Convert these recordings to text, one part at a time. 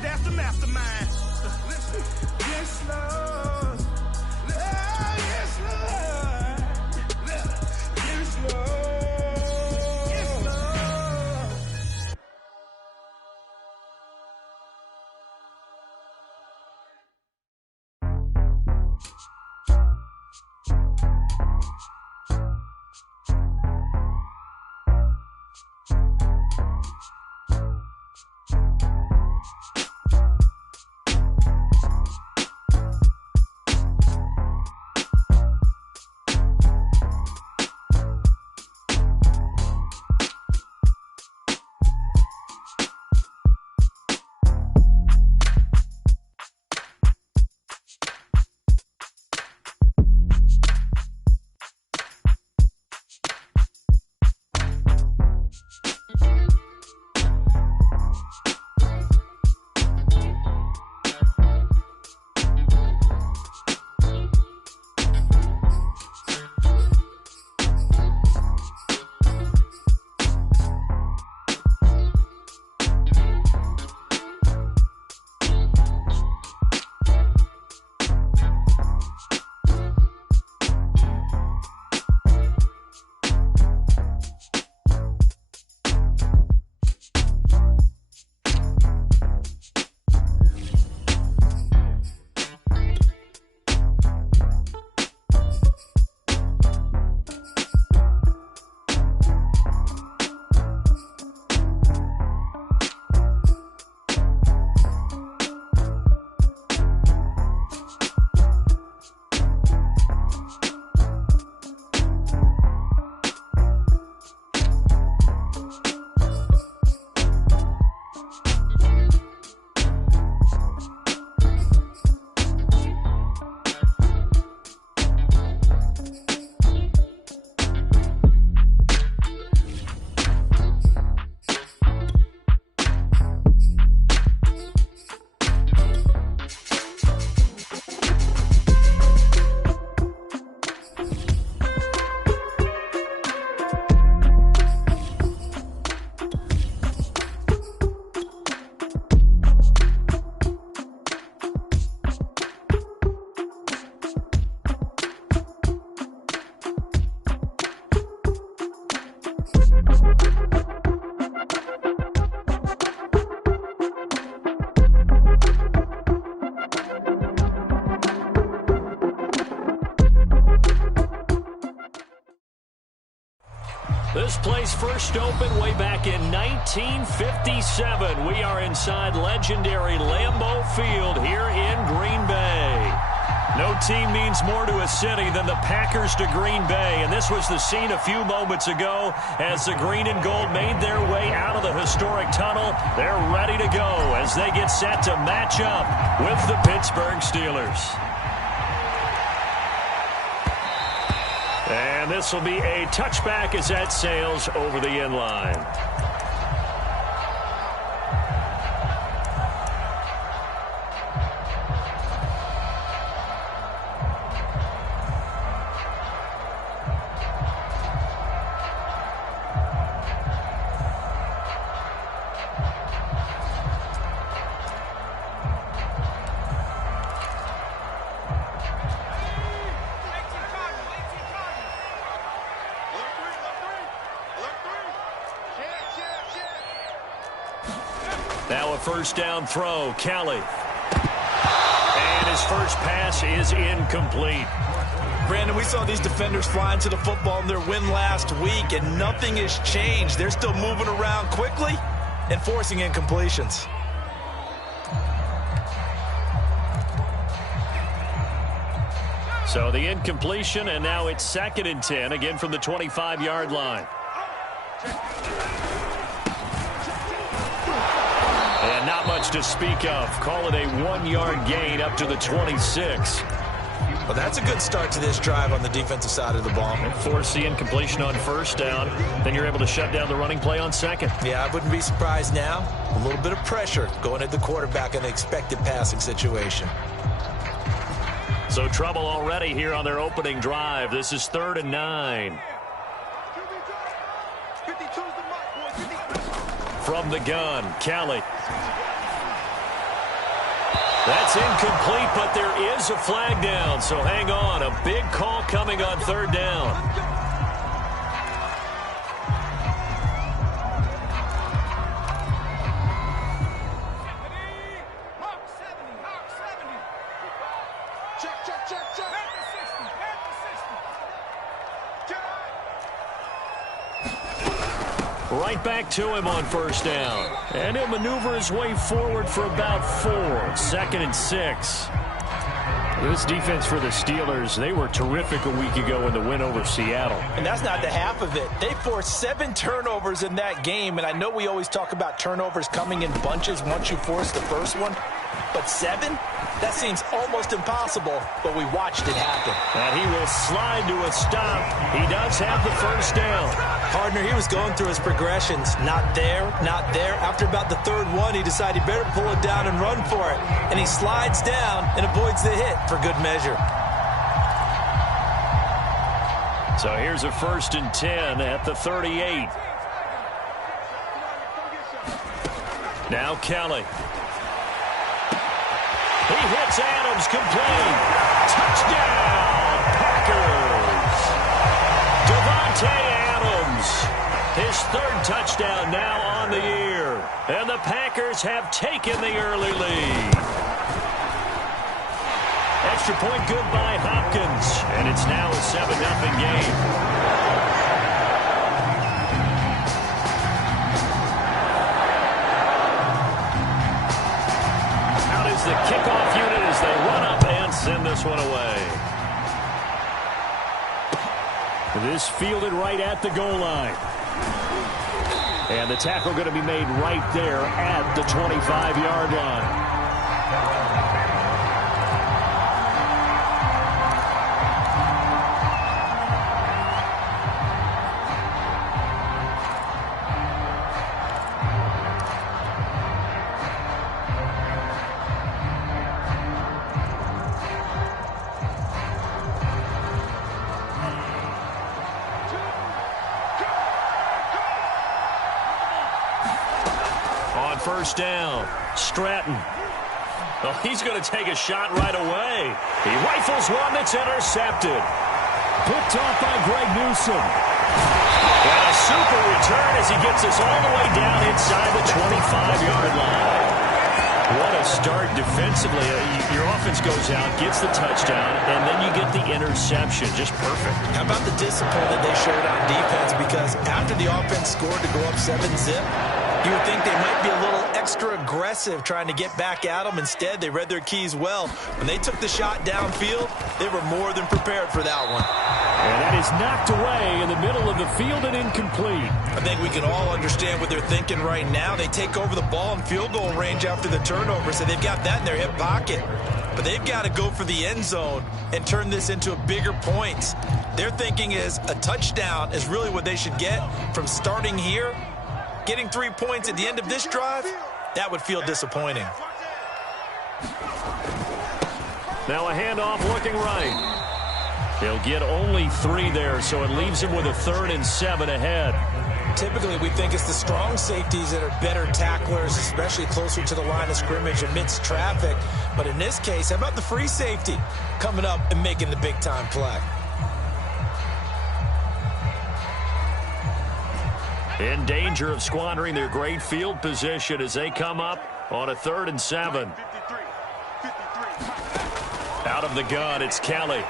cause that's the mastermind. Yes, Lord. Yes, Lord. Yes, Lord. Yes, Lord. This place first opened way back in 1957. We are inside legendary Lambeau Field here in Green Bay. No team means more to a city than the Packers to Green Bay, and this was the scene a few moments ago as the green and gold made their way out of the historic tunnel. They're ready to go as they get set to match up with the Pittsburgh Steelers. And this will be a touchback as that sails over the end line. Now a first down throw, Kelly. And his first pass is incomplete. Brandon, we saw these defenders flying to the football in their win last week, and nothing has changed. They're still moving around quickly and forcing incompletions. So the incompletion, and now it's 2nd and 10, again from the 25-yard line. And not much to speak of. Call it a 1-yard gain up to the 26. Well, that's a good start to this drive on the defensive side of the ball. And force the incompletion on first down. Then you're able to shut down the running play on second. Yeah, I wouldn't be surprised now. A little bit of pressure going at the quarterback in an expected passing situation. So trouble already here on their opening drive. This is 3rd and 9. From the gun, Kelly. That's incomplete, but there is a flag down, so hang on. A big call coming on third down. Right back to him on first down. And he'll maneuver his way forward for about 4. 2nd and 6. This defense for the Steelers, they were terrific a week ago in the win over Seattle. And that's not the half of it. They forced 7 turnovers in that game, and I know we always talk about turnovers coming in bunches once you force the first one, but 7? That seems almost impossible, but we watched it happen. And he will slide to a stop. He does have the first down. Partner, he was going through his progressions. Not there, not there. After about the 3rd one, he decided he better pull it down and run for it. And he slides down and avoids the hit for good measure. So here's a 1st and 10 at the 38. Now Kelly. He hits Adams, complete. Touchdown, Packers. Davante Adams, his 3rd touchdown now on the year. And the Packers have taken the early lead. Extra point good by Hopkins. And it's now a 7-0 game. The kickoff unit as they run up and send this one away. This fielded right at the goal line. And the tackle going to be made right there at the 25-yard line. First down, Stratton. Oh, he's going to take a shot right away. He rifles one that's intercepted. Picked off by Greg Newsome. And a super return as he gets us all the way down inside the 25-yard line. What a start defensively. Your offense goes out, gets the touchdown, and then you get the interception. Just perfect. How about the discipline that they showed on defense? Because after the offense scored to go up 7-zip, you would think they might be a little extra aggressive trying to get back at them. Instead, they read their keys well. When they took the shot downfield, they were more than prepared for that one. And that is knocked away in the middle of the field and incomplete. I think we can all understand what they're thinking right now. They take over the ball in field goal range after the turnover, so they've got that in their hip pocket. But they've got to go for the end zone and turn this into bigger points. Their thinking is a touchdown is really what they should get from starting here. Getting 3 points at the end of this drive, that would feel disappointing. Now a handoff looking right. They'll get only 3 there, so it leaves him with a 3rd and 7 ahead. Typically, we think it's the strong safeties that are better tacklers, especially closer to the line of scrimmage amidst traffic. But in this case, how about the free safety coming up and making the big-time play? In danger of squandering their great field position as they come up on a 3rd and 7. Out of the gun, it's Kelly.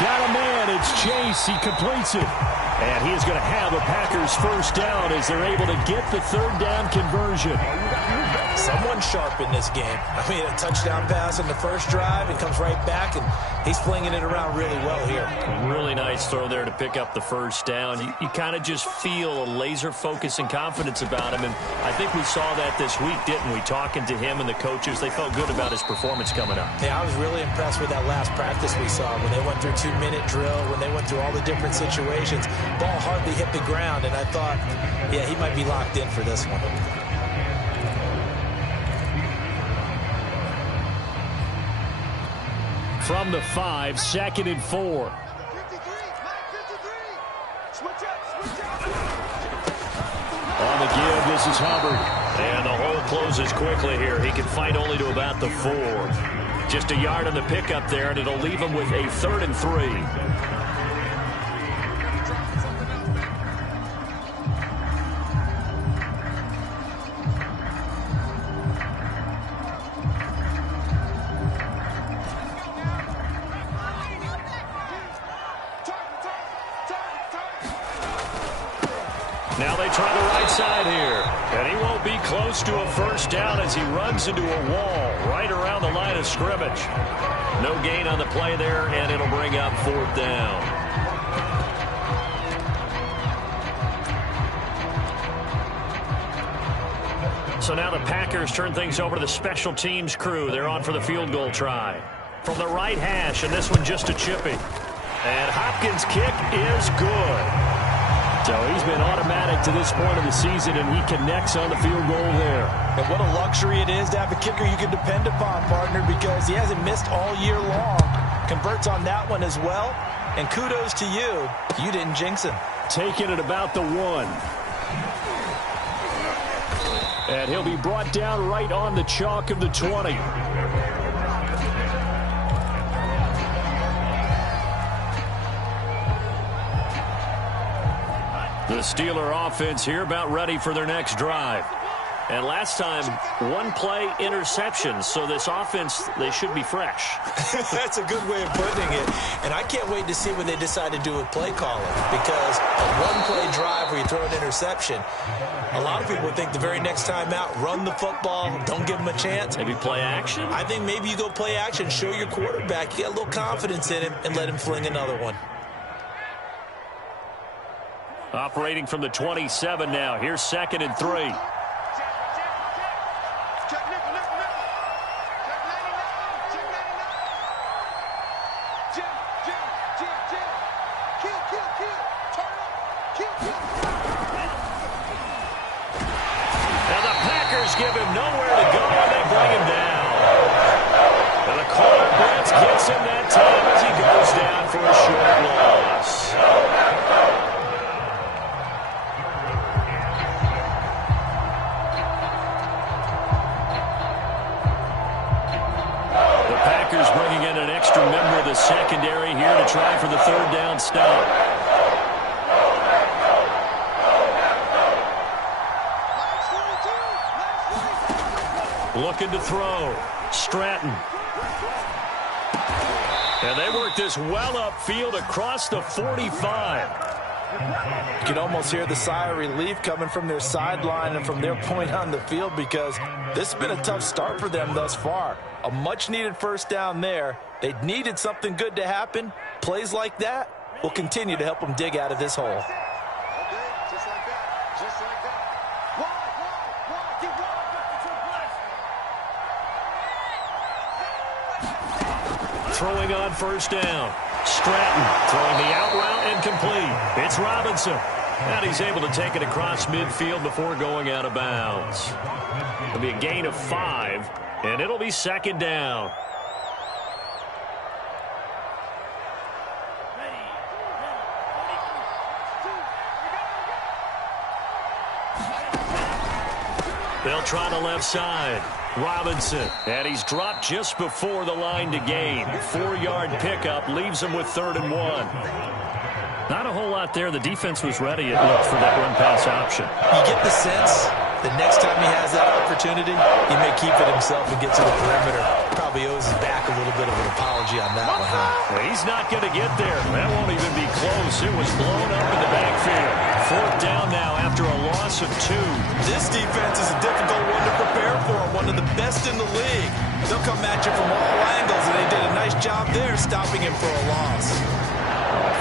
Got a man, it's Chase. He completes it. And he is going to have a Packers first down as they're able to get the 3rd down conversion. Someone sharp in this game. I mean, a touchdown pass in the first drive and comes right back, and he's flinging it around really well here. Really nice throw there to pick up the first down. You kind of just feel a laser focus and confidence about him, and I think we saw that this week, didn't we? Talking to him and the coaches, they felt good about his performance coming up. Yeah, I was really impressed with that last practice we saw when they went through 2-minute drill, when they went through all the different situations. Ball hardly hit the ground, and I thought, yeah, he might be locked in for this one. From the 5, 2nd and 4. On the give, this is Hubbard. And the hole closes quickly here. He can fight only to about the 4. Just a yard on the pickup there, and it'll leave him with a 3rd and 3. Now they try the right side here. And he won't be close to a first down as he runs into a wall right around the line of scrimmage. No gain on the play there, and it'll bring up 4th down. So now the Packers turn things over to the special teams crew. They're on for the field goal try. From the right hash, and this one just a chippy. And Hopkins' kick is good. So he's been automatic to this point of the season, and he connects on the field goal there. And what a luxury it is to have a kicker you can depend upon, partner, because he hasn't missed all year long. Converts on that one as well. And kudos to you. You didn't jinx him. Taking it about the 1. And he'll be brought down right on the chalk of the 20. The Steeler offense here about ready for their next drive. And last time, 1-play interception. So this offense, they should be fresh. That's a good way of putting it. And I can't wait to see what they decide to do with play calling. Because a 1-play drive where you throw an interception, a lot of people think the very next time out, run the football, don't give them a chance. Maybe play action? I think maybe you go play action, show your quarterback, you got a little confidence in him, and let him fling another one. Operating from the 27 now. Here's 2nd and 3. And the Packers give him nowhere to go, and they bring him down. And the corner blitz gets him that time as he goes down for a short loss. Bringing in an extra member of the secondary here to try for the 3rd down stop. Looking to throw. Stratton. And they work this well upfield across the 45. You can almost hear the sigh of relief coming from their sideline and from their point on the field, because this has been a tough start for them thus far. A much-needed first down there. They needed something good to happen. Plays like that will continue to help them dig out of this hole. Okay, just like that. Just like that. Throwing on first down. Stratton throwing the out route and complete. It's Robinson. And he's able to take it across midfield before going out of bounds. It'll be a gain of 5, and it'll be 2nd down. They'll try the left side. Robinson, and he's dropped just before the line to gain. 4-yard pickup leaves him with 3rd and 1. Not a whole lot there. The defense was ready, it looked, for that run-pass option. You get the sense that next time he has that opportunity, he may keep it himself and get to the perimeter. Probably owes his back a little bit of an apology on that one, huh? Well, he's not going to get there. That won't even be close. It was blown up in the backfield. 4th down now after a loss of 2. This defense is a difficult one to prepare for, one of the best in the league. They'll come at you from all angles, and they did a nice job there stopping him for a loss.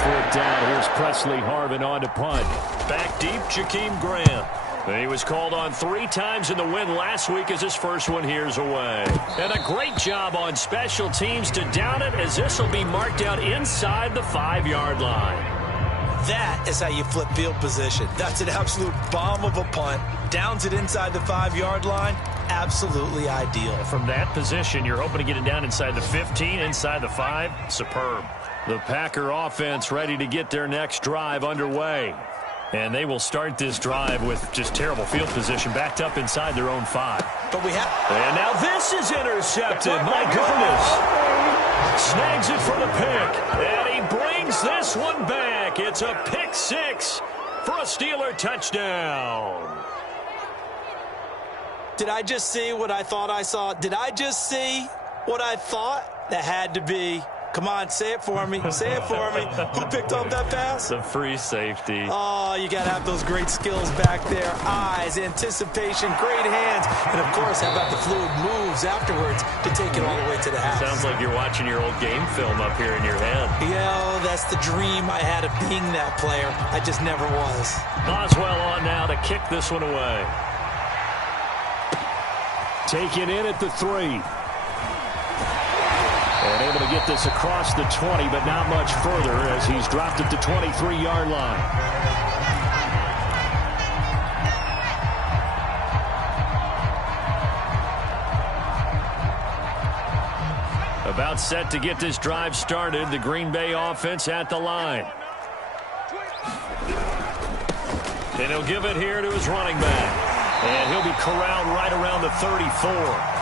4th down, here's Presley Harvin on to punt. Back deep, Jakeem Grant. He was called on 3 times in the win last week as his first one here's away. And a great job on special teams to down it, as this will be marked out inside the 5-yard line. That is how you flip field position. That's an absolute bomb of a punt. Downs it inside the 5-yard line. Absolutely ideal. From that position, you're hoping to get it down inside the 15, inside the 5. Superb. The Packer offense ready to get their next drive underway. And they will start this drive with just terrible field position, backed up inside their own 5. But we have... And now this is intercepted. My goodness. Snags it for the pick. And he brings this one back. It's a pick 6 for a Steeler touchdown. Did I just see what I thought I saw? Did I just see what I thought? That had to be... Come on, say it for me. Say it for me. Who picked up that pass? The free safety. Oh, you got to have those great skills back there. Eyes, anticipation, great hands. And, of course, how about the fluid moves afterwards to take it all the way to the house? Sounds like you're watching your old game film up here in your head. Yeah, that's the dream I had of being that player. I just never was. Boswell on now to kick this one away. Taken in at the 3. And able to get this across the 20, but not much further as he's dropped at the 23-yard line. About set to get this drive started. The Green Bay offense at the line. And he'll give it here to his running back. And he'll be corralled right around the 34.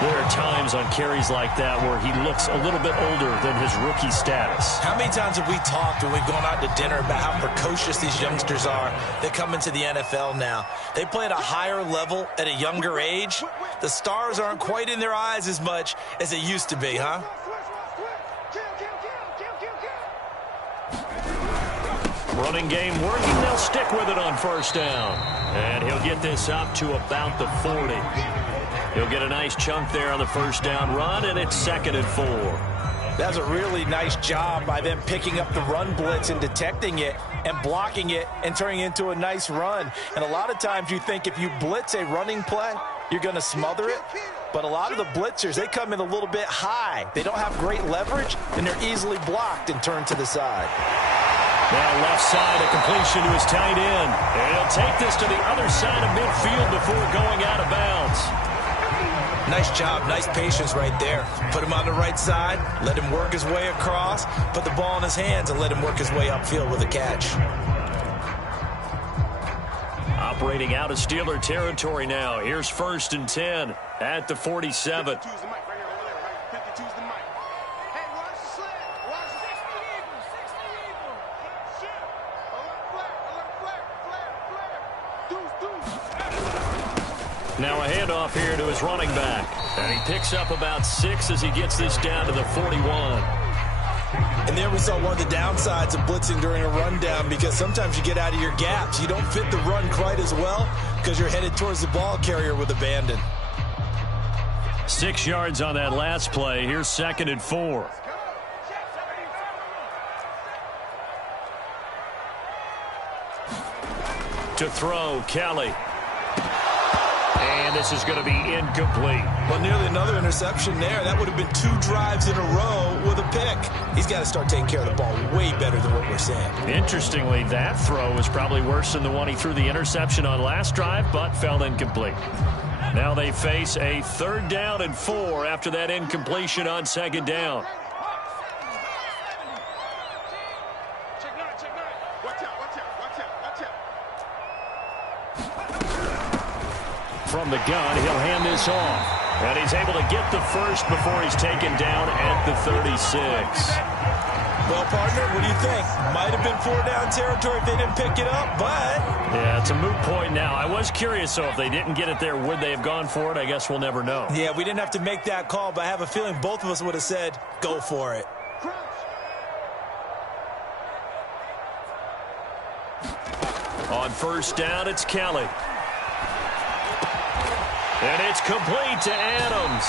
There are times on carries like that where he looks a little bit older than his rookie status. How many times have we talked when we've gone out to dinner about how precocious these youngsters are that come into the NFL now? They play at a higher level at a younger age. The stars aren't quite in their eyes as much as they used to be, huh? Running game working. They'll stick with it on first down. And he'll get this up to about the 40. He'll get a nice chunk there on the first down run, and it's 2nd and 4. That's a really nice job by them picking up the run blitz and detecting it and blocking it and turning it into a nice run. And a lot of times you think if you blitz a running play, you're going to smother it. But a lot of the blitzers, they come in a little bit high. They don't have great leverage, and they're easily blocked and turned to the side. Now left side, a completion to his tight end. And he'll take this to the other side of midfield before going out of bounds. Nice job, nice patience right there. Put him on the right side, let him work his way across, put the ball in his hands, and let him work his way upfield with a catch. Operating out of Steeler territory now. Here's 1st and 10 at the 47. Now a handoff here to his running back. And he picks up about 6 as he gets this down to the 41. And there we saw one of the downsides of blitzing during a rundown, because sometimes you get out of your gaps. You don't fit the run quite as well because you're headed towards the ball carrier with abandon. 6 yards on that last play. Here's 2nd and 4. To throw, Kelly. And this is going to be incomplete. Well, nearly another interception there. That would have been 2 drives in a row with a pick. He's got to start taking care of the ball way better than what we're saying. Interestingly, that throw was probably worse than the one he threw the interception on last drive, but fell incomplete. Now they face a 3rd down and 4 after that incompletion on 2nd down. From the gun, he'll hand this off. And he's able to get the first before he's taken down at the 36. Well, partner, what do you think? Might have been 4-down territory if they didn't pick it up, but... Yeah, it's a moot point now. I was curious, so if they didn't get it there, would they have gone for it? I guess we'll never know. Yeah, we didn't have to make that call, but I have a feeling both of us would have said, go for it. On first down, it's Kelly. And it's complete to Adams.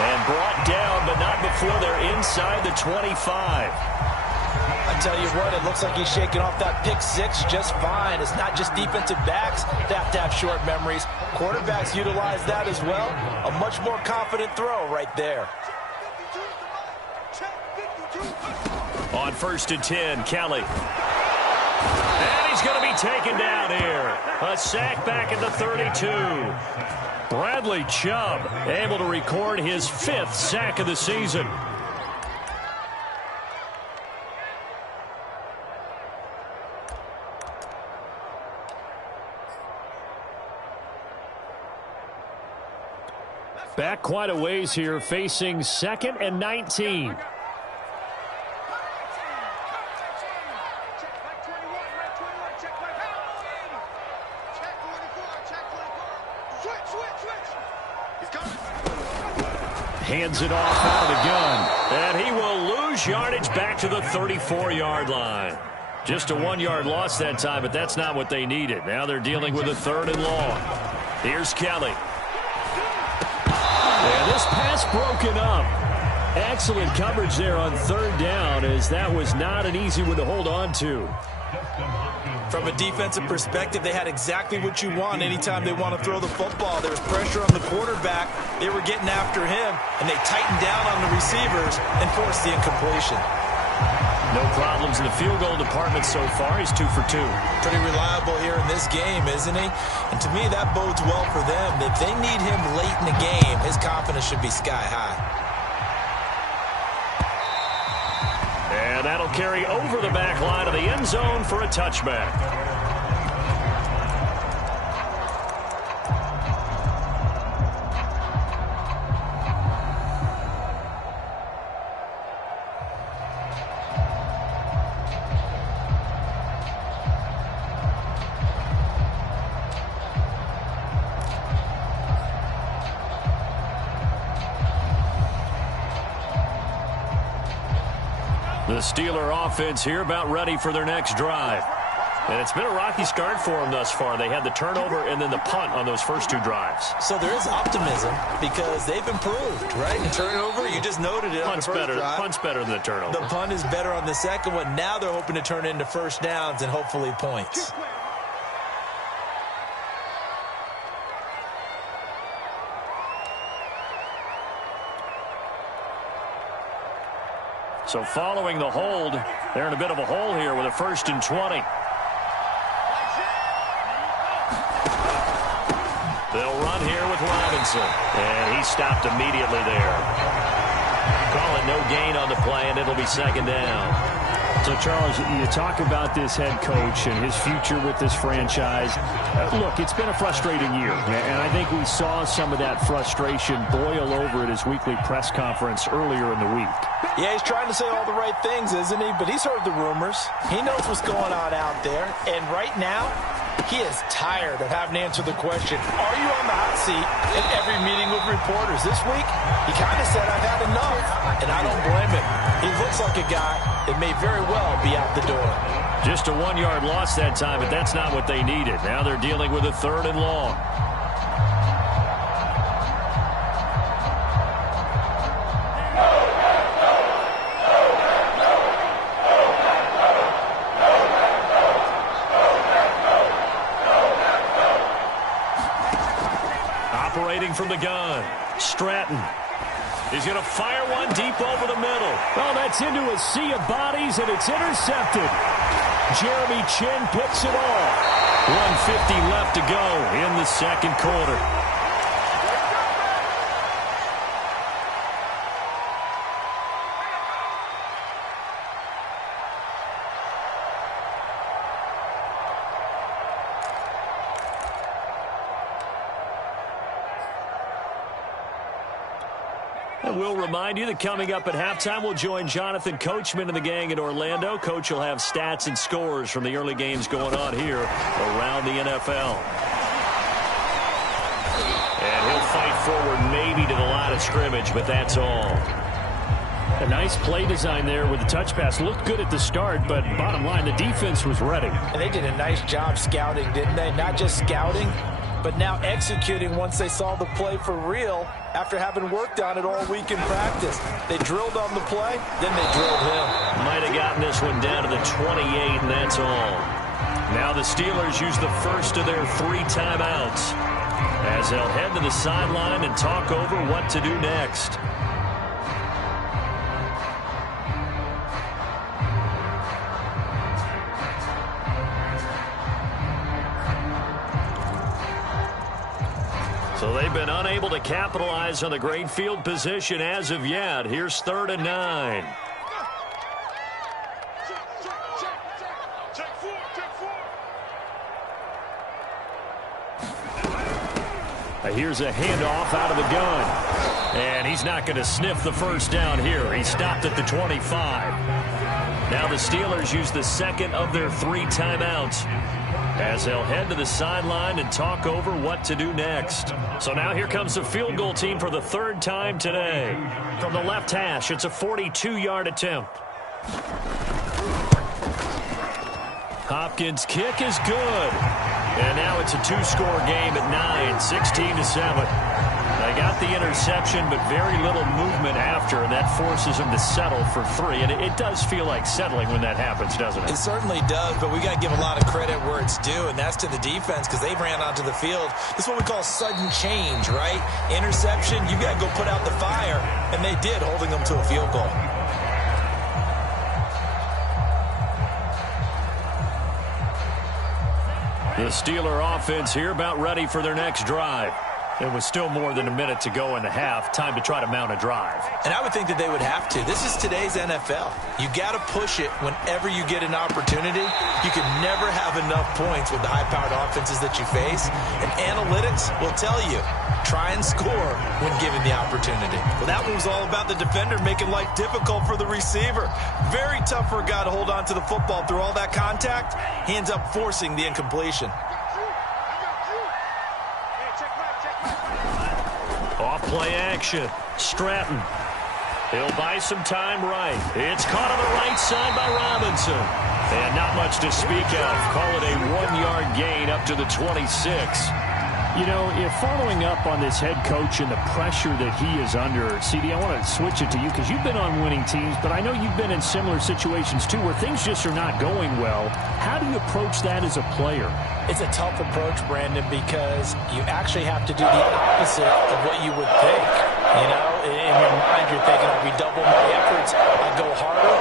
And brought down, but not before they're inside the 25. I tell you what, it looks like he's shaking off that pick 6 just fine. It's not just defensive backs that have to have short memories. Quarterbacks utilize that as well. A much more confident throw right there. On 1st and 10, Kelly. And he's going to be taken down here. A sack back at the 32. Bradley Chubb able to record his 5th sack of the season. Back quite a ways here, facing 2nd and 19. Hands it off out of the gun. And he will lose yardage back to the 34-yard line. Just a 1-yard loss that time, but that's not what they needed. Now they're dealing with a 3rd and long. Here's Kelly. And this pass broken up. Excellent coverage there on 3rd down, as that was not an easy one to hold on to. From a defensive perspective, they had exactly what you want anytime they want to throw the football. There was pressure on the quarterback. They were getting after him, and they tightened down on the receivers and forced the incompletion. No problems in the field goal department so far. He's 2 for 2. Pretty reliable here in this game, isn't he? And to me, that bodes well for them. If they need him late in the game, his confidence should be sky high. And that'll carry over the back line of the end zone for a touchback. The Steeler offense here about ready for their next drive. And it's been a rocky start for them thus far. They had the turnover and then the punt on those first 2 drives. So there is optimism because they've improved, right? The turnover, you just noted it on the first drive. Punt's better than the turnover. The punt is better on the second one. Now they're hoping to turn into first downs and hopefully points. So following the hold, they're in a bit of a hole here with a 1st and 20. They'll run here with Robinson. And he stopped immediately there. Call it no gain on the play, and it'll be 2nd down. So, Charles, you talk about this head coach and his future with this franchise. Look, it's been a frustrating year, and I think we saw some of that frustration boil over at his weekly press conference earlier in the week. Yeah, he's trying to say all the right things, isn't he? But he's heard the rumors. He knows what's going on out there. And right now, he is tired of having to answer the question, are you on the hot seat in every meeting with reporters? This week, he kind of said, I've had enough. And I don't blame him. He looks like a guy that may very well be out the door. Just a 1-yard loss that time, but that's not what they needed. Now they're dealing with a 3rd and long. Operating from the gun, Stratton. He's going to fire one deep over the middle. Oh, that's into a sea of bodies, and it's intercepted. Jeremy Chinn picks it off. 1:50 left to go in the 2nd quarter. And we'll remind you that coming up at halftime, we'll join Jonathan Coachman and the gang in Orlando. Coach will have stats and scores from the early games going on here around the NFL. And he'll fight forward maybe to the line of scrimmage, but that's all. A nice play design there with the touch pass. Looked good at the start, but bottom line, the defense was ready. And they did a nice job scouting, didn't they? Not just scouting, but now executing once they saw the play for real after having worked on it all week in practice. They drilled on the play, then they drilled him. Might have gotten this one down to the 28, and that's all. Now the Steelers use the first of their 3 timeouts as they'll head to the sideline and talk over what to do next. So they've been unable to capitalize on the great field position as of yet. Here's 3rd and 9. Here's a handoff out of the gun. And he's not going to sniff the first down here. He stopped at the 25. Now the Steelers use the second of their 3 timeouts as they'll head to the sideline and talk over what to do next. So now here comes the field goal team for the 3rd time today. From the left hash, it's a 42-yard attempt. Hopkins' kick is good. And now it's a 2-score game at 9, 16-7. They got the interception, but very little movement after, and that forces them to settle for 3. And it does feel like settling when that happens, doesn't it? It certainly does, but we got to give a lot of credit where it's due, and that's to the defense because they ran onto the field. This is what we call sudden change, right? Interception, you got to go put out the fire, and they did, holding them to a field goal. The Steeler offense here about ready for their next drive. It was still more than a minute to go in the half. Time to try to mount a drive. And I would think that they would have to. This is today's NFL. You got to push it whenever you get an opportunity. You can never have enough points with the high-powered offenses that you face. And analytics will tell you, try and score when given the opportunity. Well, that one was all about the defender making life difficult for the receiver. Very tough for a guy to hold on to the football through all that contact. He ends up forcing the incompletion. Off-play action. Stratton. He'll buy some time right. It's caught on the right side by Robinson. And not much to speak of. Call it a 1-yard gain up to the 26. You know, if following up on this head coach and the pressure that he is under, CD, I want to switch it to you because you've been on winning teams, but I know you've been in similar situations too where things just are not going well. How do you approach that as a player? It's a tough approach, Brandon, because you actually have to do the opposite of what you would think. You know, in your mind, you're thinking, I'll redouble my efforts, I'll go harder.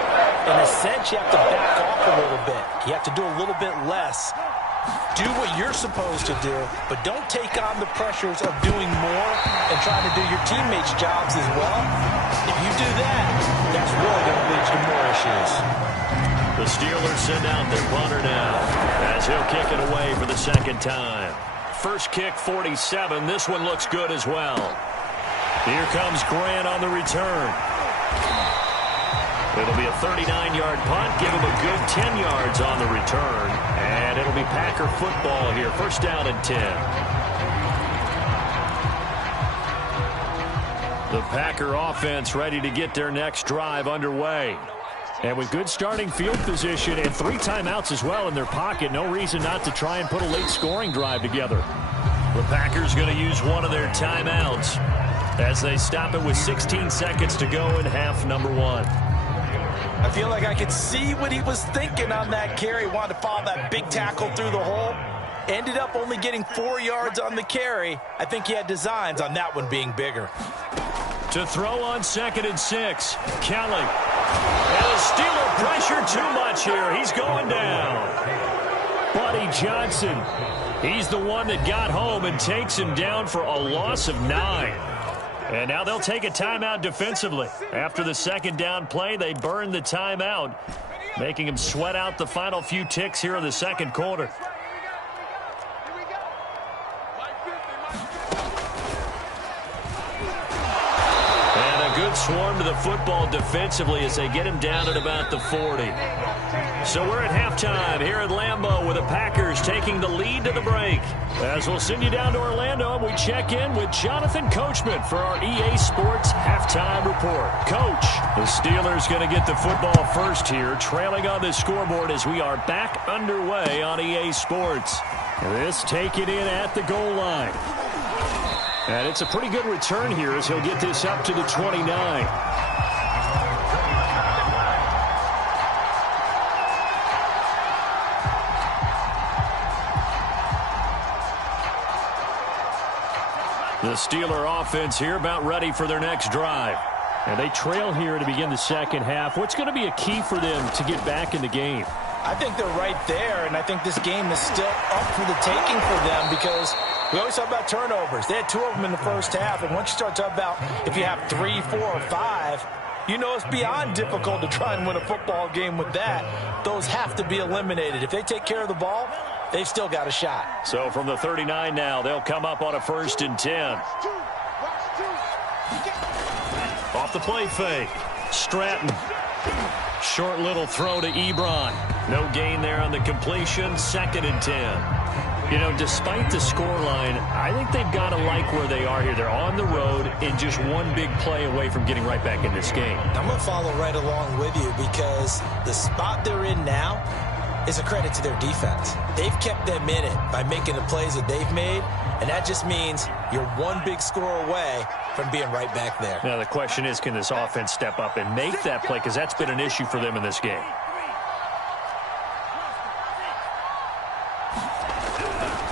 In a sense, you have to back off a little bit. You have to do a little bit less. Do what you're supposed to do, but don't take on the pressures of doing more and trying to do your teammates' jobs as well. If you do that, that's really going to lead to more issues. The Steelers send out their punter now as he'll kick it away for the 2nd time. First kick, 47. This one looks good as well. Here comes Grant on the return. It'll be a 39-yard punt. Give him a good 10 yards on the return. And it'll be Packer football here. First down and 10. The Packer offense ready to get their next drive underway. And with good starting field position and 3 timeouts as well in their pocket, no reason not to try and put a late scoring drive together. The Packers going to use one of their timeouts as they stop it with 16 seconds to go in half number 1. I feel like I could see what he was thinking on that carry. Wanted to follow that big tackle through the hole. Ended up only getting 4 yards on the carry. I think he had designs on that one being bigger. To throw on 2nd and 6. Kelly. And the Steeler pressure too much here. He's going down. Buddy Johnson. He's the one that got home and takes him down for a loss of 9. And now they'll take a timeout defensively. After the 2nd down play, they burn the timeout, making him sweat out the final few ticks here in the 2nd quarter. And a good swarm to the football defensively as they get him down at about the 40. So we're at halftime here at Lambeau with the Packers taking the lead to the break. As we'll send you down to Orlando, and we check in with Jonathan Coachman for our EA Sports Halftime Report. Coach, the Steelers going to get the football first here, trailing on the scoreboard as we are back underway on EA Sports. This taken in at the goal line. And it's a pretty good return here as he'll get this up to the 29. The Steeler offense here about ready for their next drive. And they trail here to begin the 2nd half. What's going to be a key for them to get back in the game? I think they're right there, and I think this game is still up for the taking for them because we always talk about turnovers. They had 2 of them in the first half, and once you start talking about if you have 3, 4, or 5, you know it's beyond difficult to try and win a football game with that. Those have to be eliminated. If they take care of the ball, they've still got a shot. So from the 39 now, they'll come up on a 1st and 10. Off the play fake. Stratton. Short little throw to Ebron. No gain there on the completion. 2nd and 10. You know, despite the scoreline, I think they've got to like where they are here. They're on the road and just one big play away from getting right back in this game. I'm going to follow right along with you because the spot they're in now is a credit to their defense. They've kept them in it by making the plays that they've made, and that just means you're one big score away from being right back there. Now, the question is, can this offense step up and make that play? Because that's been an issue for them in this game.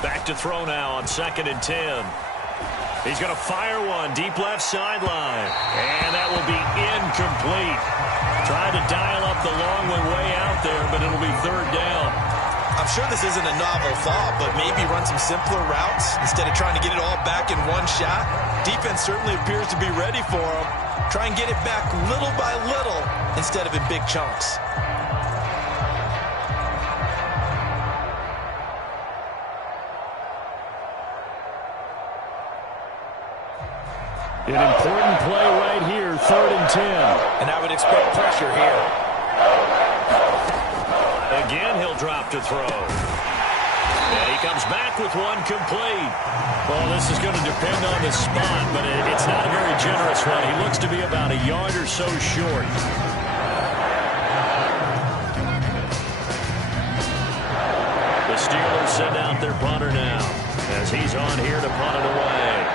Back to throw now on 2nd and 10. He's going to fire one deep left sideline. And that will be incomplete. Tried to dial up the long way out there, but it'll be 3rd down. I'm sure this isn't a novel thought, but maybe run some simpler routes instead of trying to get it all back in one shot. Defense certainly appears to be ready for him. Try and get it back little by little instead of in big chunks. An important play right here, 3rd and 10. And I would expect pressure here. Again, he'll drop to throw. And he comes back with one complete. Well, this is going to depend on the spot, but it's not a very generous one. He looks to be about a yard or so short. The Steelers send out their punter now as he's on here to punt it away.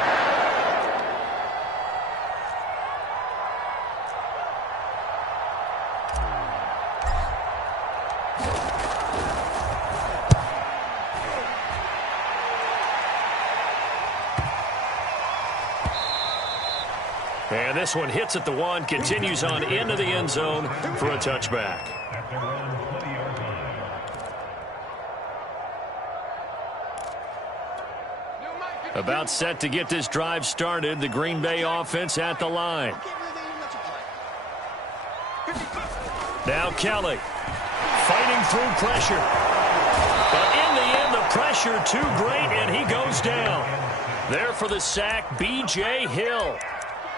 And this one hits at the 1, continues on into the end zone for a touchback. About set to get this drive started, the Green Bay offense at the line. Now Kelly fighting through pressure. But in the end, the pressure too great, and he goes down. There for the sack, B.J. Hill.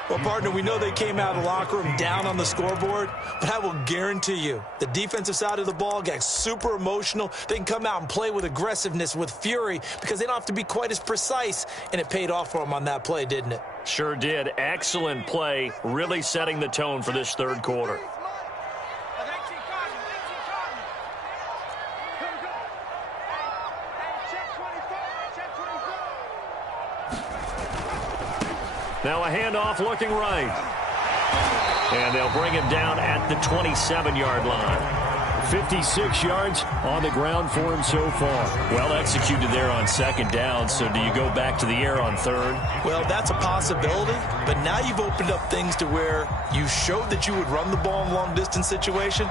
Well, partner, we know they came out of the locker room down on the scoreboard, but I will guarantee you the defensive side of the ball got super emotional. They can come out and play with aggressiveness, with fury, because they don't have to be quite as precise, and it paid off for them on that play, didn't it? Sure did. Excellent play, really setting the tone for this 3rd quarter. Now a handoff looking right. And they'll bring him down at the 27-yard line. 56 yards on the ground for him so far. Well executed there on 2nd down, so do you go back to the air on 3rd? Well, that's a possibility, but now you've opened up things to where you showed that you would run the ball in long-distance situation.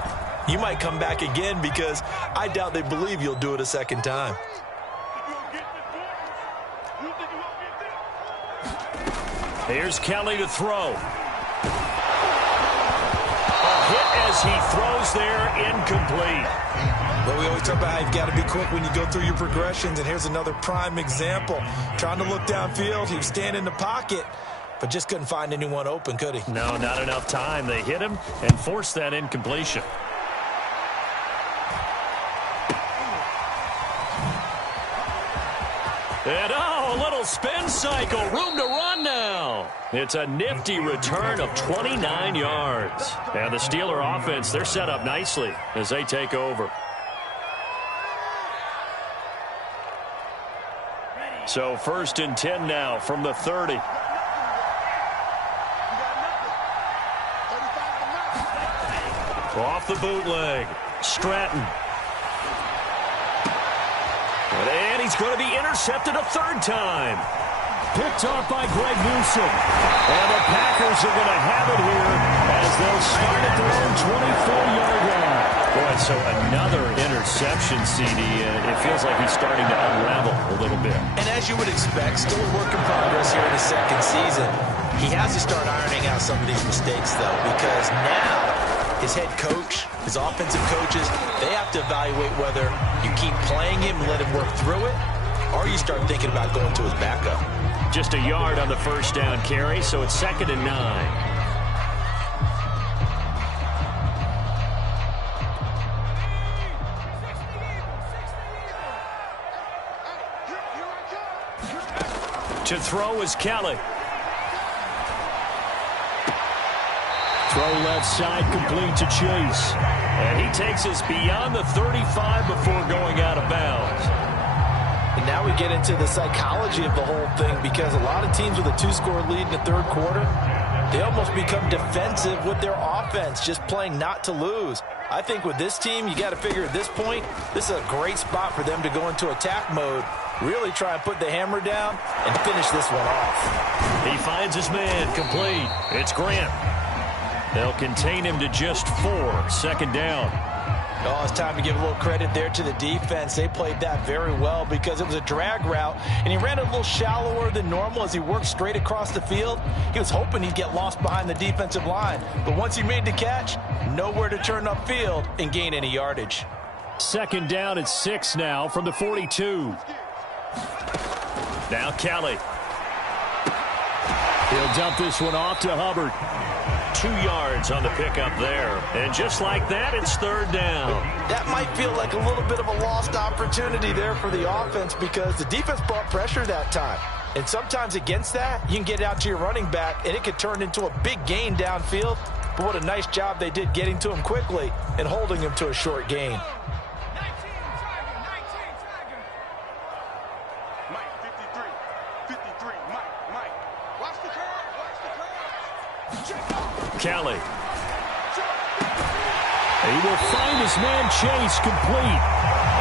You might come back again because I doubt they believe you'll do it a 2nd time. Here's Kelly to throw. A hit as he throws there, incomplete. Well, we always talk about how you've got to be quick when you go through your progressions, and here's another prime example. Trying to look downfield, he was standing in the pocket, but just couldn't find anyone open, could he? No, not enough time. They hit him and forced that incompletion. And a little spin cycle. Room to run now. It's a nifty return of 29 yards. And the Steeler offense, they're set up nicely as they take over. So 1st and 10 now from the 30. Off the bootleg. Stratton. And he's going to be intercepted a 3rd time. Picked off by Greg Newsome. And the Packers are going to have it here as they'll start at their own 24-yard line. Boy, so another interception, CD. It feels like he's starting to unravel a little bit. And as you would expect, still a work in progress here in his 2nd season. He has to start ironing out some of these mistakes, though, because now his head coach, his offensive coaches, they have to evaluate whether you keep playing him and let him work through it, or you start thinking about going to his backup. Just a yard on the first down carry, so it's 2nd and 9. To throw is Kelly. Throw left side, complete to Chase. And he takes us beyond the 35 before going out of bounds. And now we get into the psychology of the whole thing, because a lot of teams with a 2-score lead in the third quarter, they almost become defensive with their offense, just playing not to lose. I think with this team, you got to figure at this point, this is a great spot for them to go into attack mode, really try and put the hammer down and finish this one off. He finds his man, complete. It's Grant. They'll contain him to just 4, 2nd down. Oh, it's time to give a little credit there to the defense. They played that very well because it was a drag route, and he ran a little shallower than normal as he worked straight across the field. He was hoping he'd get lost behind the defensive line, but once he made the catch, nowhere to turn upfield and gain any yardage. 2nd down at 6 now from the 42. Now Kelly. He'll dump this one off to Hubbard. 2 yards on the pickup there. And just like that, it's 3rd down. That might feel like a little bit of a lost opportunity there for the offense because the defense brought pressure that time. And sometimes against that, you can get out to your running back, and it could turn into a big gain downfield. But what a nice job they did getting to him quickly and holding him to a short gain. Kelly. He will find his man Chase complete.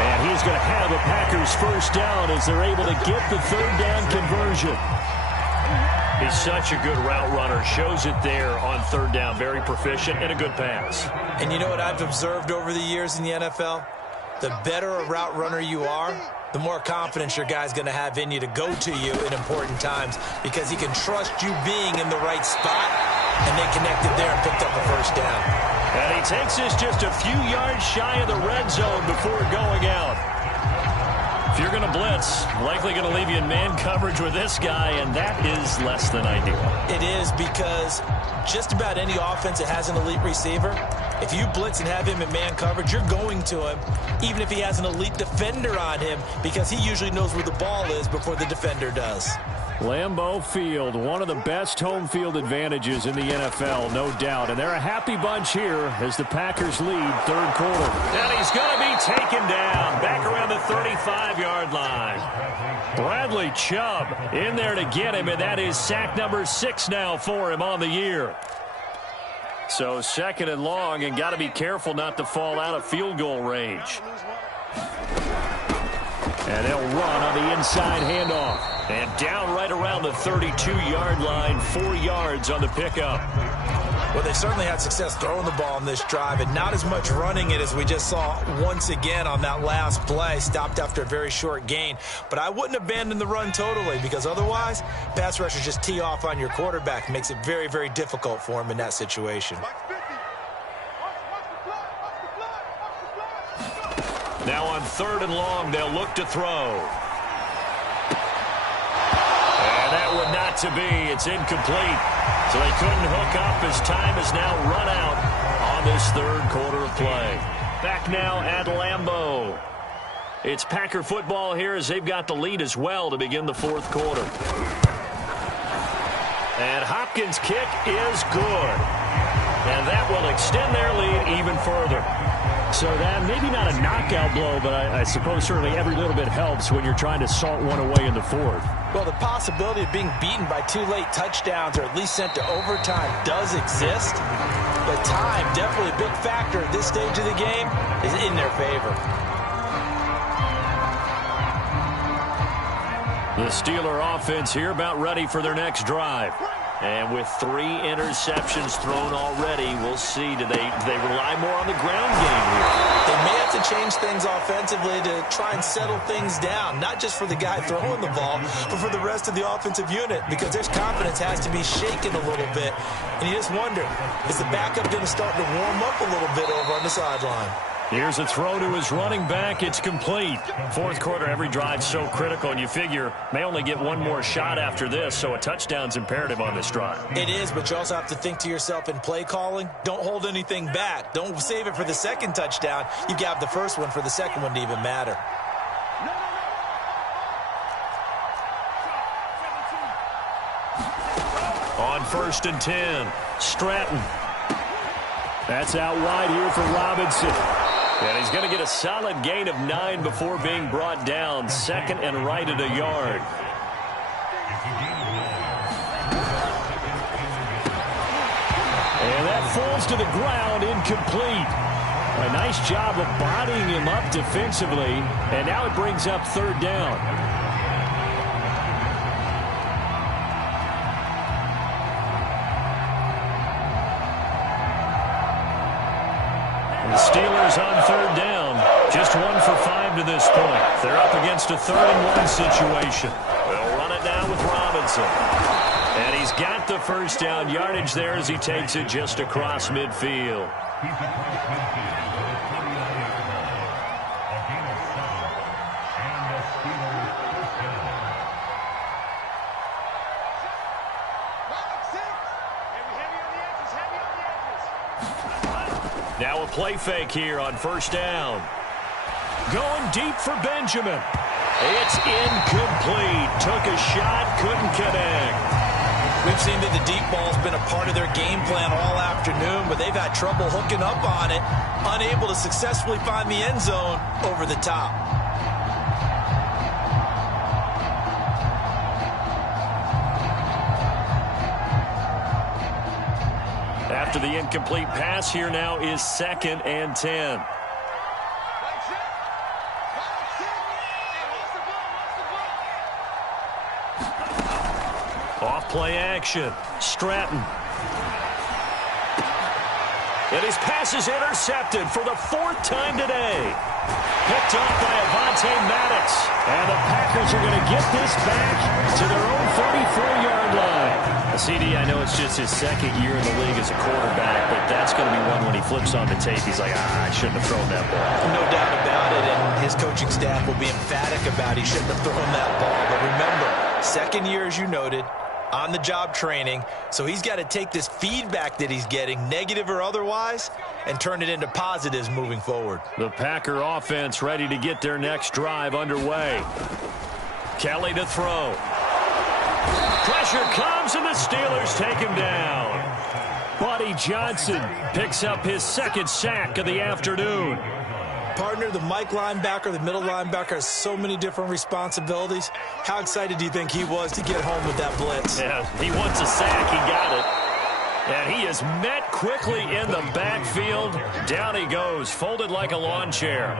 And he's going to have a Packers first down as they're able to get the 3rd down conversion. He's such a good route runner. Shows it there on 3rd down. Very proficient and a good pass. And you know what I've observed over the years in the NFL? The better a route runner you are, the more confidence your guy's going to have in you to go to you in important times because he can trust you being in the right spot, and they connected there and picked up a first down. And he takes us just a few yards shy of the red zone before going out. If you're going to blitz, likely going to leave you in man coverage with this guy, and that is less than ideal. It is because just about any offense that has an elite receiver, if you blitz and have him in man coverage, you're going to him, even if he has an elite defender on him, because he usually knows where the ball is before the defender does. Lambeau Field, one of the best home field advantages in the NFL, no doubt. And they're a happy bunch here as the Packers lead 3rd quarter. And he's going to be taken down back around the 35-yard line. Bradley Chubb in there to get him, and that is sack number 6 now for him on the year. So 2nd and long, and got to be careful not to fall out of field goal range. And they'll run on the inside handoff. And down right around the 32-yard line, 4 yards on the pickup. Well, they certainly had success throwing the ball in this drive, and not as much running it as we just saw once again on that last play. Stopped after a very short gain. But I wouldn't abandon the run totally, because otherwise, pass rushers just tee off on your quarterback. It makes it very, very difficult for him in that situation. Now on 3rd and long, they'll look to throw. And that would not to be. It's incomplete. So they couldn't hook up as time is now run out on this 3rd quarter of play. Back now at Lambeau. It's Packer football here as they've got the lead as well to begin the 4th quarter. And Hopkins' kick is good. And that will extend their lead even further. So that maybe not a knockout blow, but I suppose certainly every little bit helps when you're trying to salt one away in the 4th. Well, the possibility of being beaten by 2 late touchdowns or at least sent to overtime does exist. But time, definitely a big factor at this stage of the game, is in their favor. The Steeler offense here about ready for their next drive. And with 3 interceptions thrown already, we'll see. Do they rely more on the ground game here? They may have to change things offensively to try and settle things down, not just for the guy throwing the ball, but for the rest of the offensive unit, because their confidence has to be shaken a little bit. And you just wonder, is the backup going to start to warm up a little bit over on the sideline? Here's a throw to his running back. It's complete. Fourth quarter, every drive's so critical, and you figure may only get one more shot after this, so a touchdown's imperative on this drive. It is, but you also have to think to yourself in play calling, don't hold anything back. Don't save it for the second touchdown. You got the first one for the second one to even matter. On 1st and 10, Stratton. That's out wide here for Robinson. And he's going to get a solid gain of 9 before being brought down. 2nd and right at a yard. And that falls to the ground, incomplete. A nice job of bodying him up defensively. And now it brings up 3rd down. The Steelers on 3rd down. Just 1 for 5 to this point. They're up against a 3rd and 1 situation. They'll run it down with Robinson. And he's got the first down yardage there as he takes it just across midfield. Now a play fake here on 1st down. Going deep for Benjamin. It's incomplete. Took a shot, couldn't connect. We've seen that the deep ball's been a part of their game plan all afternoon, but they've had trouble hooking up on it, unable to successfully find the end zone over the top. After the incomplete pass, here now is 2nd and 10. Off play action. Stratton. And his pass is intercepted for the 4th time today. Picked off by Avonte Maddox. And the Packers are going to get this back to their own 34-yard line. CD, I know it's just his 2nd year in the league as a quarterback, but that's going to be one when he flips on the tape. He's like, I shouldn't have thrown that ball. No doubt about it, and his coaching staff will be emphatic about he shouldn't have thrown that ball. But remember, 2nd year, as you noted, on-the-job training, so he's got to take this feedback that he's getting, negative or otherwise, and turn it into positives moving forward. The Packer offense ready to get their next drive underway. Kelly to throw. Pressure comes, and the Steelers take him down. Buddy Johnson picks up his 2nd sack of the afternoon. Partner, the Mike linebacker, the middle linebacker has so many different responsibilities. How excited do you think he was to get home with that blitz? Yeah, he wants a sack. He got it. And he is met quickly in the backfield. Down he goes, folded like a lawn chair.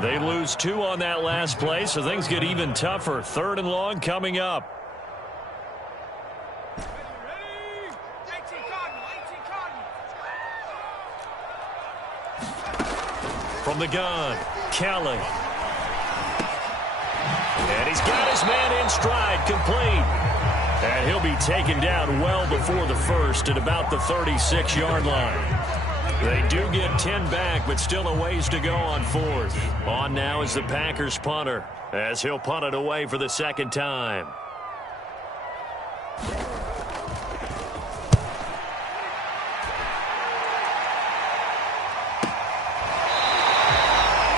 They lose 2 on that last play, so things get even tougher. 3rd and long coming up. From the gun, Kelly. And he's got his man in stride, complete. And he'll be taken down well before the 1st at about the 36-yard line. They do get 10 back, but still a ways to go on 4th. On now is the Packers punter, as he'll punt it away for the 2nd time.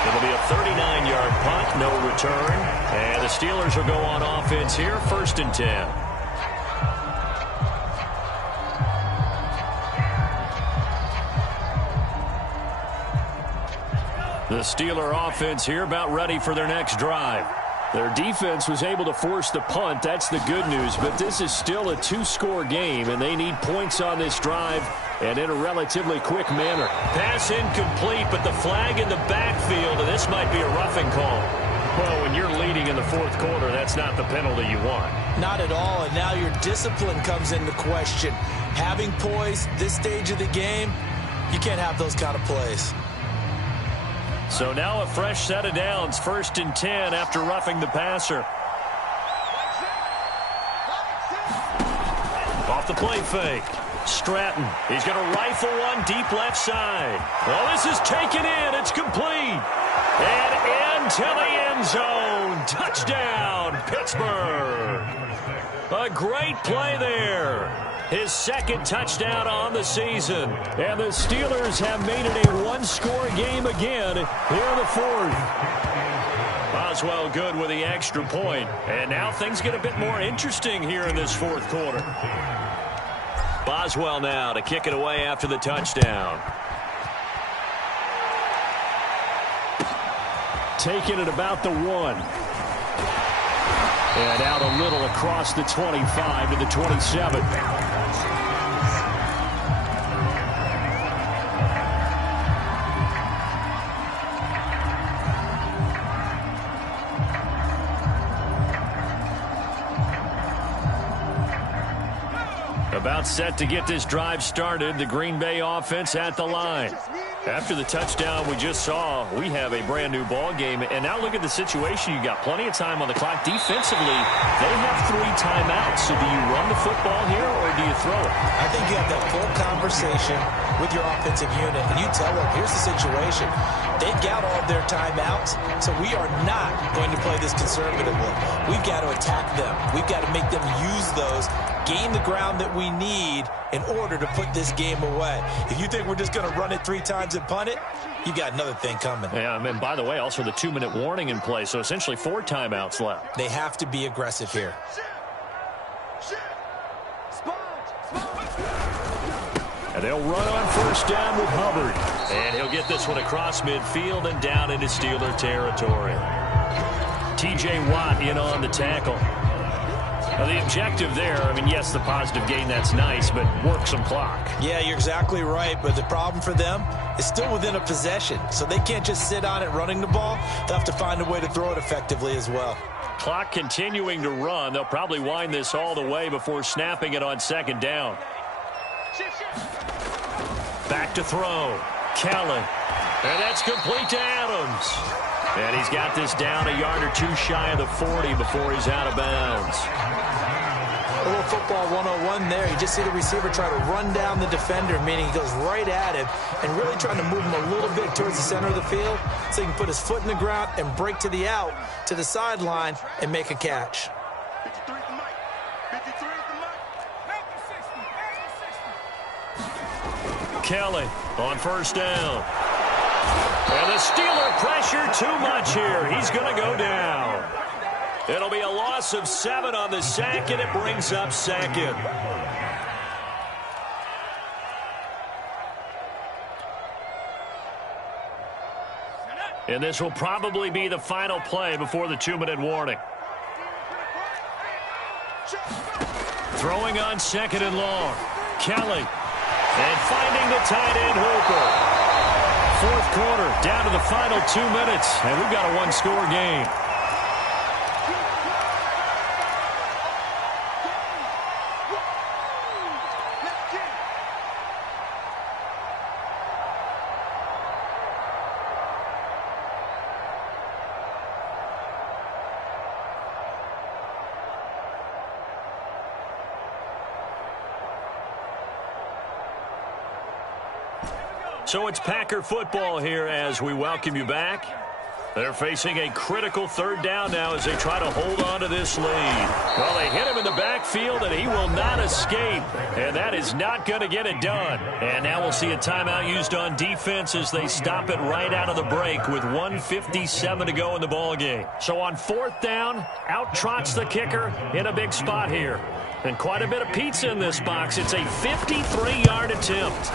It'll be a 39-yard punt, no return. And the Steelers will go on offense here, 1st and 10. The Steeler offense here about ready for their next drive. Their defense was able to force the punt. That's the good news. But this is still a 2-score game, and they need points on this drive and in a relatively quick manner. Pass incomplete, but the flag in the backfield, and this might be a roughing call. Well, when you're leading in the fourth quarter, that's not the penalty you want. Not at all, and now your discipline comes into question. Having poise this stage of the game, you can't have those kind of plays. So now a fresh set of downs, 1st and 10 after roughing the passer. Off the play fake. Stratton. He's going to rifle one deep left side. Well, this is taken in. It's complete. And into the end zone. Touchdown, Pittsburgh. A great play there. His 2nd touchdown on the season. And the Steelers have made it a one-score game again here in the 4th. Boswell good with the extra point. And now things get a bit more interesting here in this 4th quarter. Boswell now to kick it away after the touchdown. Taking it about the 1. And out a little across the 25 to the 27. About set to get this drive started. The Green Bay offense at the line. After the touchdown we just saw, we have a brand new ball game. And now look at the situation. You got plenty of time on the clock. Defensively, they have 3 timeouts. So do you run the football here or do you throw it? I think you have that full conversation with your offensive unit, and you tell them, here's the situation. They've got all their timeouts, so we are not going to play this conservatively. We've got to attack them. We've got to make them use those, gain the ground that we need in order to put this game away. If you think we're just going to run it 3 times and punt it, you got another thing coming. Yeah, and by the way, also the 2-minute warning in play, so essentially 4 timeouts left. They have to be aggressive here. And they'll run on 1st down with Hubbard. And he'll get this one across midfield and down into Steeler territory. T.J. Watt in on the tackle. Now the objective there, I mean, yes, the positive gain, that's nice, but work some clock. Yeah, you're exactly right, but the problem for them is still within a possession, so they can't just sit on it running the ball. They'll have to find a way to throw it effectively as well. Clock continuing to run. They'll probably wind this all the way before snapping it on 2nd down. Back to throw. Kellen. And that's complete to Adams. And he's got this down a yard or 2 shy of the 40 before he's out of bounds. A little football 101 there. You just see the receiver try to run down the defender, meaning he goes right at him and really trying to move him a little bit towards the center of the field so he can put his foot in the ground and break to the out, to the sideline, and make a catch. 53 at the mic. 53 at the mic. Kelly on 1st down. And the Steeler pressure too much here. He's going to go down. It'll be a loss of 7 on the sack, and it brings up 2nd. And this will probably be the final play before the 2-minute warning. Throwing on 2nd and long. Kelly. And finding the tight end Hooper. 4th quarter, down to the final 2 minutes, and we've got a 1-score game. So it's Packer football here as we welcome you back. They're facing a critical 3rd down now as they try to hold on to this lead. Well, they hit him in the backfield, and he will not escape. And that is not going to get it done. And now we'll see a timeout used on defense as they stop it right out of the break with 1:57 to go in the ballgame. So on 4th down, out trots the kicker in a big spot here. And quite a bit of pizza in this box. It's a 53-yard attempt.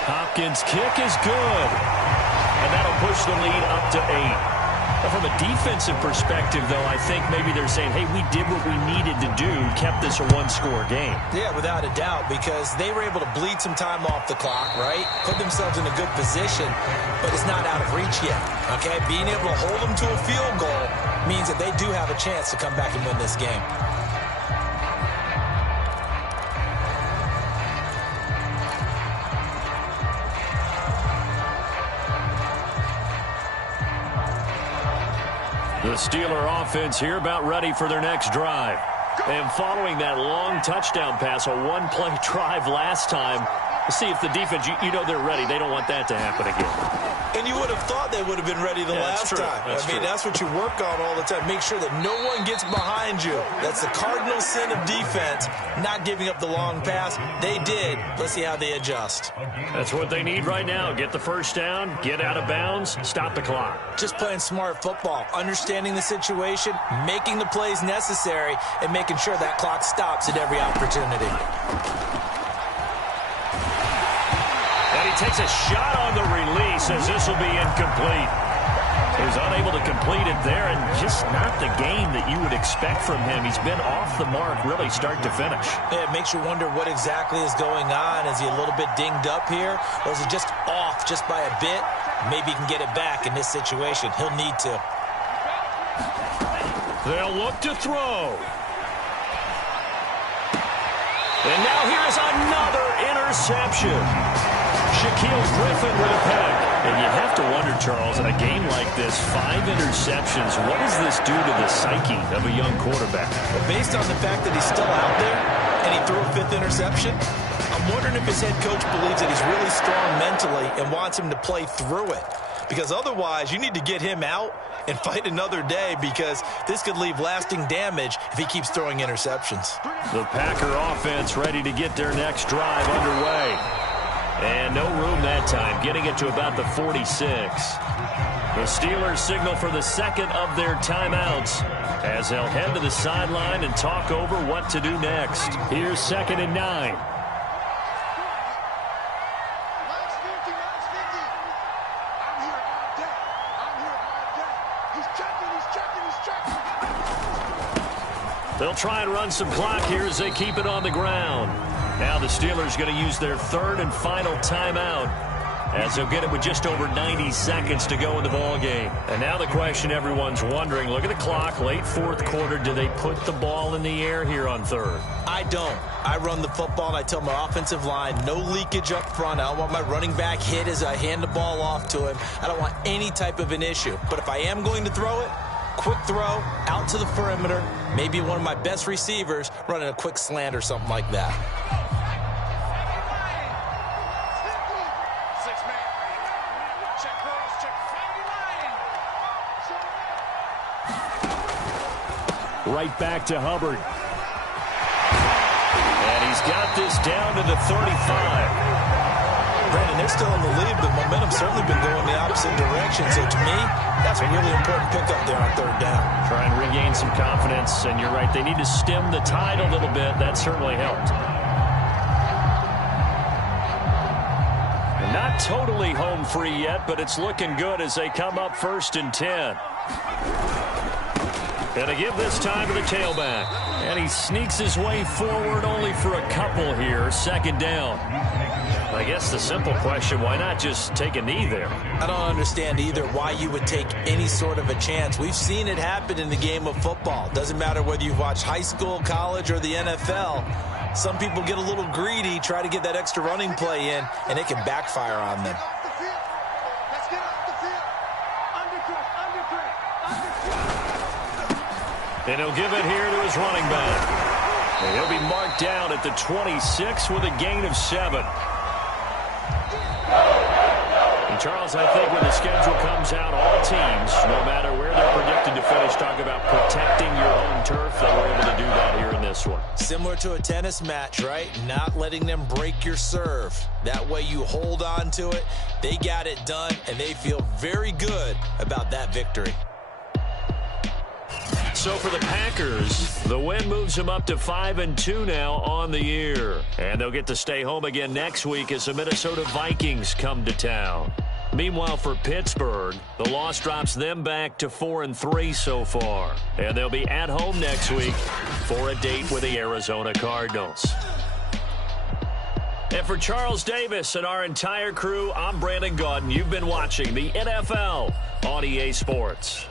Hopkins' kick is good. And that'll push the lead up to 8. Now, from a defensive perspective, though, I think maybe they're saying, hey, we did what we needed to do and kept this a one-score game. Yeah, without a doubt, because they were able to bleed some time off the clock, right? Put themselves in a good position, but it's not out of reach yet, okay? Being able to hold them to a field goal means that they do have a chance to come back and win this game. The Steeler offense here about ready for their next drive. And following that long touchdown pass, a one-play drive last time, let's see if the defense, you know they're ready. They don't want that to happen again. And you would have thought they would have been ready the last time. That's what you work on all the time. Make sure that no one gets behind you. That's the cardinal sin of defense, not giving up the long pass. They did. Let's see how they adjust. That's what they need right now. Get the first down, get out of bounds, stop the clock. Just playing smart football, understanding the situation, making the plays necessary, and making sure that clock stops at every opportunity. And he takes a shot on the release as this will be incomplete. He was unable to complete it there, and just not the game that you would expect from him. He's been off the mark really start to finish. Yeah, it makes you wonder what exactly is going on. Is he a little bit dinged up here, or is he just off just by a bit? Maybe he can get it back in this situation. He'll need to. They'll look to throw. And now here's another interception. Shaquille Griffin with a pick. And you have to wonder, Charles, in a game like this, 5 interceptions, what does this do to the psyche of a young quarterback? Well, based on the fact that he's still out there and he threw a 5th interception, I'm wondering if his head coach believes that he's really strong mentally and wants him to play through it. Because otherwise, you need to get him out and fight another day, because this could leave lasting damage if he keeps throwing interceptions. The Packer offense ready to get their next drive underway. And no room that time, getting it to about the 46. The Steelers signal for the second of their timeouts as they'll head to the sideline and talk over what to do next. Here's 2nd and 9. They'll try and run some clock here as they keep it on the ground. Now the Steelers going to use their 3rd and final timeout as they'll get it with just over 90 seconds to go in the ball game. And now the question everyone's wondering, look at the clock, late 4th quarter, do they put the ball in the air here on 3rd? I don't. I run the football and I tell my offensive line, no leakage up front. I don't want my running back hit as I hand the ball off to him. I don't want any type of an issue. But if I am going to throw it, quick throw out to the perimeter, maybe one of my best receivers running a quick slant or something like that. Right back to Hubbard. And he's got this down to the 35. Brandon, they're still in the lead, but momentum's certainly been going the opposite direction. So to me, that's a really important pickup there on 3rd down. Try and regain some confidence, and you're right, they need to stem the tide a little bit. That certainly helped. And not totally home free yet, but it's looking good as they come up 1st and 10. And to give this time to the tailback. And he sneaks his way forward only for a couple here. 2nd down. I guess the simple question, why not just take a knee there? I don't understand either why you would take any sort of a chance. We've seen it happen in the game of football. Doesn't matter whether you've watched high school, college, or the NFL. Some people get a little greedy, try to get that extra running play in, and it can backfire on them. And he'll give it here to his running back. And he'll be marked down at the 26 with a gain of 7. And Charles, I think when the schedule comes out, all teams, no matter where they're predicted to finish, talk about protecting your home turf. They were able to do that here in this one. Similar to a tennis match, right? Not letting them break your serve. That way you hold on to it. They got it done, and they feel very good about that victory. So for the Packers, the win moves them up to 5-2 now on the year. And they'll get to stay home again next week as the Minnesota Vikings come to town. Meanwhile, for Pittsburgh, the loss drops them back to 4-3 so far. And they'll be at home next week for a date with the Arizona Cardinals. And for Charles Davis and our entire crew, I'm Brandon Gaudin. You've been watching the NFL on EA Sports.